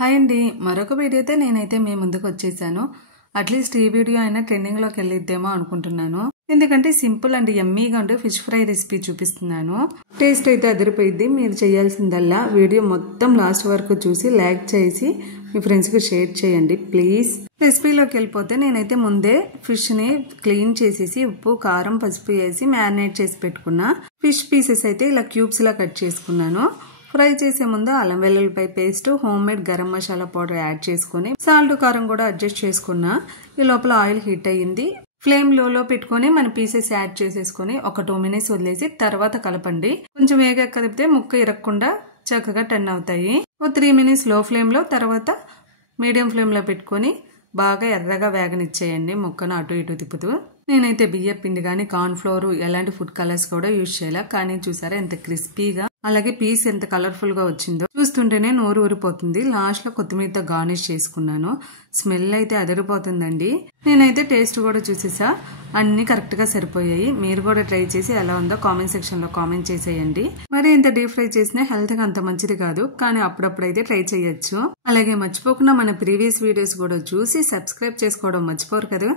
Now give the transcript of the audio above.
Hi అండి, మరొక వీడియోతో నేనైతే మీ ముందుకు వచ్చేసాను. అట్లీస్ట్ ఈ వీడియో అయినా ట్రెండింగ్లోకి వెళ్ళిద్దేమో అనుకుంటున్నాను. ఎందుకంటే సింపుల్ అండ్ యమ్మీగా ఉండే ఫిష్ ఫ్రై రెసిపీ చూపిస్తున్నాను. టేస్ట్ అయితే అదిరిపోయింది. మీరు చేయాల్సిందల్లా వీడియో మొత్తం లాస్ట్ వరకు చూసి లైక్ చేసి మీ ఫ్రెండ్స్కి షేర్ చేయండి ప్లీజ్. రెసిపీలోకి వెళ్ళిపోతే నేనైతే ముందే ఫిష్ని క్లీన్ చేసేసి ఉప్పు కారం పసుపు వేసి మ్యారినేట్ చేసి పెట్టుకున్నా. ఫిష్ పీసెస్ అయితే ఇలా క్యూబ్స్లా కట్ చేసుకున్నాను. ఫ్రై చేసే ముందు అల్లం వెల్లుల్లిపాయ paste, home made garam masala powder add చేసుకుని సాల్ట్ కారం కూడా అడ్జస్ట్ చేసుకున్నా. ఈ లోపల ఆయిల్ హీట్ అయ్యింది. ఫ్లేమ్ లోలో పెట్టుకుని మన పీసెస్ యాడ్ చేసేసుకుని ఒక 2 minutes వదిలేసి తర్వాత కలపండి. కొంచెం వేగ కలిపితే ముక్క ఇరగకుండా చక్కగా టర్న్ అవుతాయి. ఓ 3 minutes లో ఫ్లేమ్ లో, తర్వాత మీడియం ఫ్లేమ్ లో పెట్టుకుని బాగా ఎర్రగా వేగనిచ్చేయండి. ముక్కను అటు ఇటు తిప్పుతూ. నేనైతే బియ్య పిండి కానీ కార్న్ ఫ్లోర్ ఎలాంటి ఫుడ్ కలర్స్ కూడా యూజ్ చేయాలి. కానీ చూసారా ఎంత క్రిస్పీగా, అలాగే పీస్ ఎంత కలర్ఫుల్ గా వచ్చిందో చూస్తుంటేనే నోరు ఊరిపోతుంది. లాస్ట్ లో కొత్తిమీరతో గార్నిష్ చేసుకున్నాను. స్మెల్ అయితే అదిరిపోతుందండి. నేనైతే టేస్ట్ కూడా చూసేసా, అన్ని కరెక్ట్ గా సరిపోయాయి. మీరు కూడా ట్రై చేసి ఎలా ఉందో కామెంట్ సెక్షన్ లో కామెంట్ చేసేయండి. మరి ఇంత డీప్ ఫ్రై చేసినా హెల్త్ కి అంత మంచిది కాదు, కానీ అప్పుడప్పుడు అయితే ట్రై చేయొచ్చు. అలాగే మర్చిపోకుండా మన ప్రీవియస్ వీడియోస్ కూడా చూసి సబ్స్క్రైబ్ చేసుకోవడం మర్చిపోరు కదా.